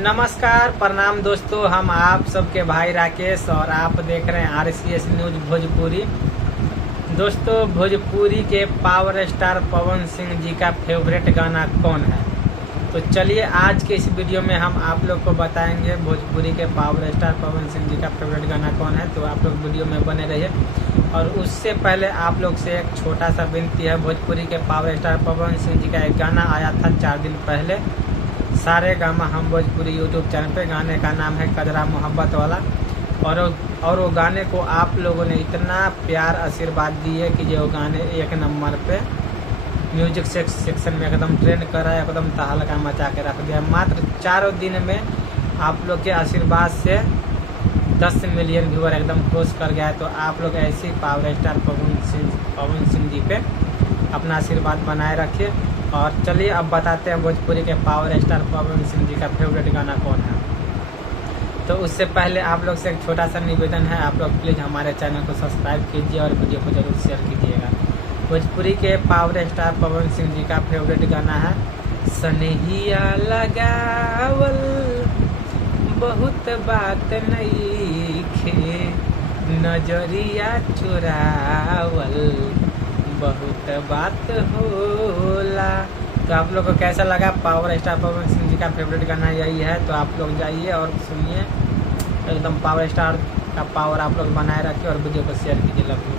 नमस्कार प्रणाम दोस्तों, हम आप सबके भाई राकेश और आप देख रहे हैं RCS न्यूज भोजपुरी। दोस्तों, भोजपुरी के पावर स्टार पवन सिंह जी का फेवरेट गाना कौन है? तो चलिए आज के इस वीडियो में हम आप लोग को बताएंगे भोजपुरी के पावर स्टार पवन सिंह जी का फेवरेट गाना कौन है। तो आप लोग वीडियो में बने रहिए। और उससे पहले आप लोग से एक छोटा सा विनती है। भोजपुरी के पावर स्टार पवन सिंह जी का एक गाना आया था 4 दिन पहले, सारे गामा हम भोजपुरी यूट्यूब चैनल पे। गाने का नाम है कजरा मोहब्बत वाला। और वो गाने को आप लोगों ने इतना प्यार आशीर्वाद दिए कि जो गाने 1 नंबर पे म्यूजिक सेक्शन में एकदम ट्रेंड कर रहा है, एकदम तहलका मचा के रख दिया। मात्र 4 दिन में आप लोग के आशीर्वाद से 10 मिलियन व्यूअर एकदम क्रॉस कर गया है। तो आप लोग ऐसे ही पावर स्टार पवन सिंह जी पे अपना आशीर्वाद बनाए रखिए। और चलिए अब बताते हैं भोजपुरी के पावर स्टार पवन सिंह जी का फेवरेट गाना कौन है। तो उससे पहले आप लोग से एक छोटा सा निवेदन है, आप लोग प्लीज़ हमारे चैनल को सब्सक्राइब कीजिए और वीडियो को जरूर शेयर कीजिएगा। भोजपुरी के पावर स्टार पवन सिंह जी का फेवरेट गाना है सनहिया लगावल बहुत बात नइखे, नजरिया चुरावल बहुत बात होला। तो आप लोग को कैसा लगा? पावर स्टार पवन सिंह जी का फेवरेट गाना यही है। तो आप लोग जाइए और सुनिए, एकदम पावर स्टार का पावर आप लोग बनाए रखिए और वीडियो को शेयर कीजिए। Love you.